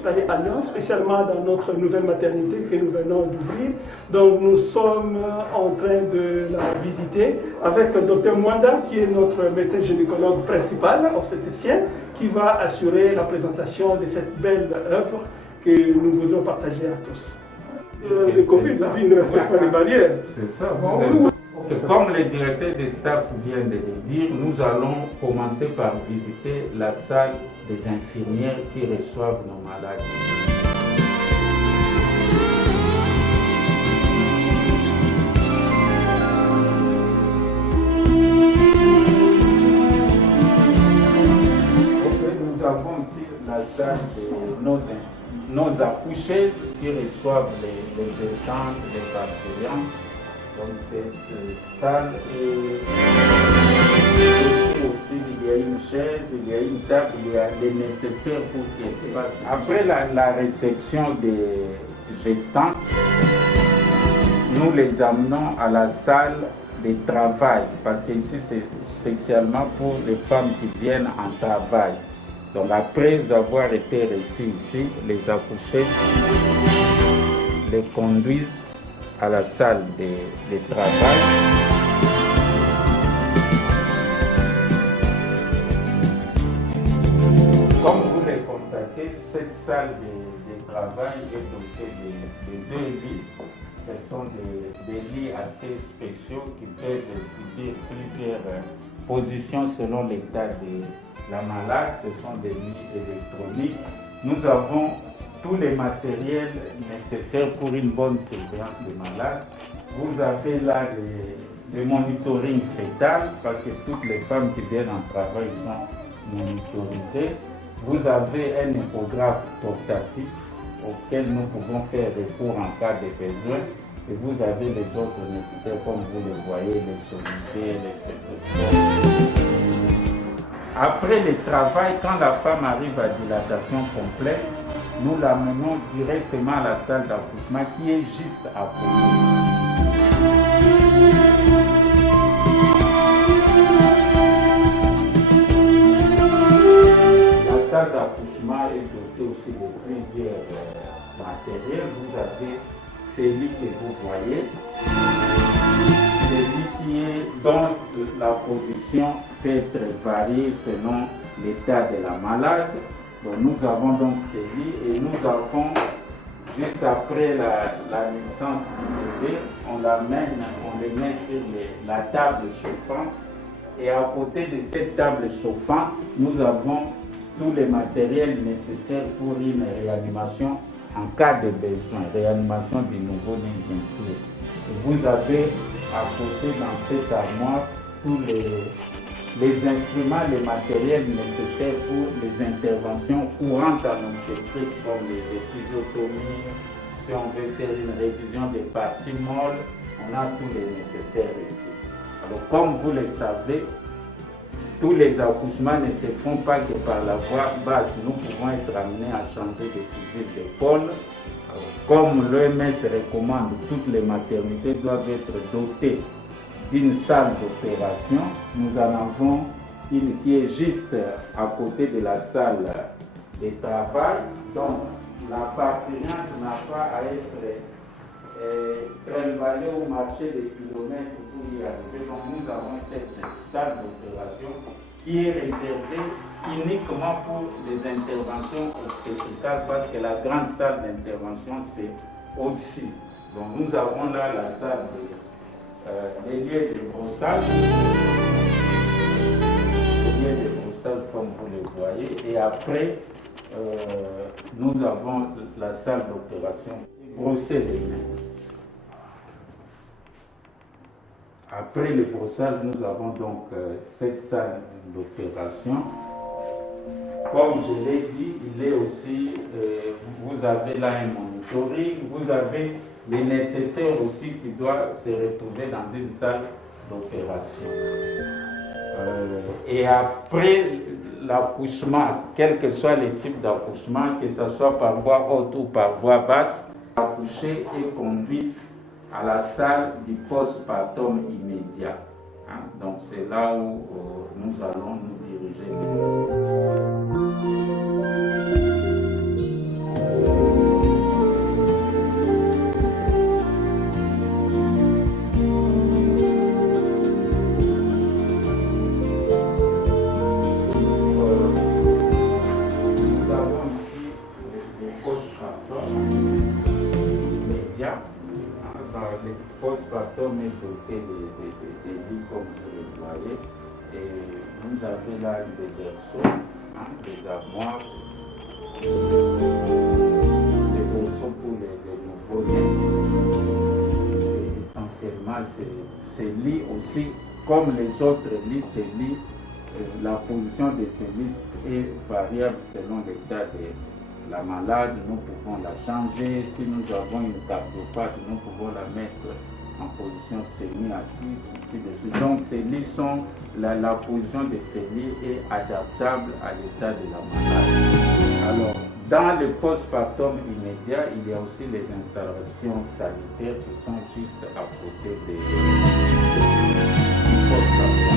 Hospitalier Alliance, spécialement dans notre nouvelle maternité que nous venons d'ouvrir. Donc nous sommes en train de la visiter avec le Dr Mwanda, qui est notre médecin gynécologue principal, obstétricien, qui va assurer la présentation de cette belle œuvre que nous voudrons partager à tous. Le Covid ne respecte pas les barrières. C'est ça. Et comme le directeur des staff vient de le dire, nous allons commencer par visiter la salle des infirmières qui reçoivent nos malades. Nous avons ici la salle de nos accoucheuses qui reçoivent les gestantes, les parturientes. Donc cette salle est aussi, il y a une chaise, il y a une table, il y a les nécessaires pour qu'il se passe. Après la réception des gestantes, nous les amenons à la salle de travail, parce que ici c'est spécialement pour les femmes qui viennent en travail. Donc après avoir été reçues ici, les accoucheuses les conduisent à la salle de travail. Comme vous le constatez, cette salle de travail est dotée de deux lits. Ce sont des lits assez spéciaux qui peuvent subir plusieurs positions selon l'état de la malade. Ce sont des lits électroniques. Nous avons tous les matériels nécessaires pour une bonne surveillance des malades. Vous avez là le monitoring fœtal, parce que toutes les femmes qui viennent en travail sont monitorisées. Vous avez un échographe portatif auquel nous pouvons faire recours en cas de besoin. Et vous avez les autres nécessaires, comme vous le voyez, les sommités, les stéthoscopes. Après le travail, quand la femme arrive à dilatation complète, nous l'amenons directement à la salle d'accouchement qui est juste à côté. La salle d'accouchement est dotée aussi de plusieurs matériels. Vous avez celui que vous voyez, celui qui est dont la position peut être variée selon l'état de la malade. Donc nous avons donc celui et nous avons, juste après la naissance du bébé, on les met sur la table chauffante. Et à côté de cette table chauffante, nous avons tous les matériels nécessaires pour une réanimation en cas de besoin, réanimation du nouveau-né bien sûr. Et vous avez à côté dans cette armoire tous les instruments, les matériels nécessaires pour les interventions courantes en obstétrique, comme les épisiotomies. Si on veut faire une révision des parties molles, on a tous les nécessaires ici. Alors comme vous le savez, tous les accouchements ne se font pas que par la voie basse. Nous pouvons être amenés à changer de fusil d'épaule. Comme l'OMS recommande, toutes les maternités doivent être dotées d'une salle d'opération. Nous en avons une qui est juste à côté de la salle de travail. Donc la parturiente n'a pas à être trimbalée ou marcher des kilomètres pour y arriver. Donc nous avons cette salle d'opération qui est réservée uniquement pour les interventions obstétricales, parce que la grande salle d'intervention c'est au-dessus. Donc nous avons là la salle des lieux de brossage, comme vous le voyez, et après nous avons la salle d'opération, brosser les mains. Après le brossage, nous avons donc cette salle d'opération. Comme je l'ai dit, il est aussi, vous avez là un monitoring, vous avez les nécessaires aussi qui doivent se retrouver dans une salle d'opération. Et après l'accouchement, quel que soit le type d'accouchement, que ce soit par voie haute ou par voie basse, l'accouchée est conduite à la salle du postpartum immédiat. Donc c'est là où nous allons nous diriger. le postpartum est doté de lits comme vous le voyez. Et vous avez là des berceaux, des armoires, des berceaux pour les nouveaux-nés. Essentiellement, ces lits aussi, comme les autres lits, ces lits, la position de ces lits est variable selon l'état de la malade. Nous pouvons la changer. Si nous avons une cardiopathe, nous pouvons la mettre en position semi-assise, ainsi de suite. Donc ces lits sont, la position de ces lits est adaptable à l'état de la malade. Alors, dans le postpartum immédiat, il y a aussi les installations sanitaires qui sont juste à côté du postpartum.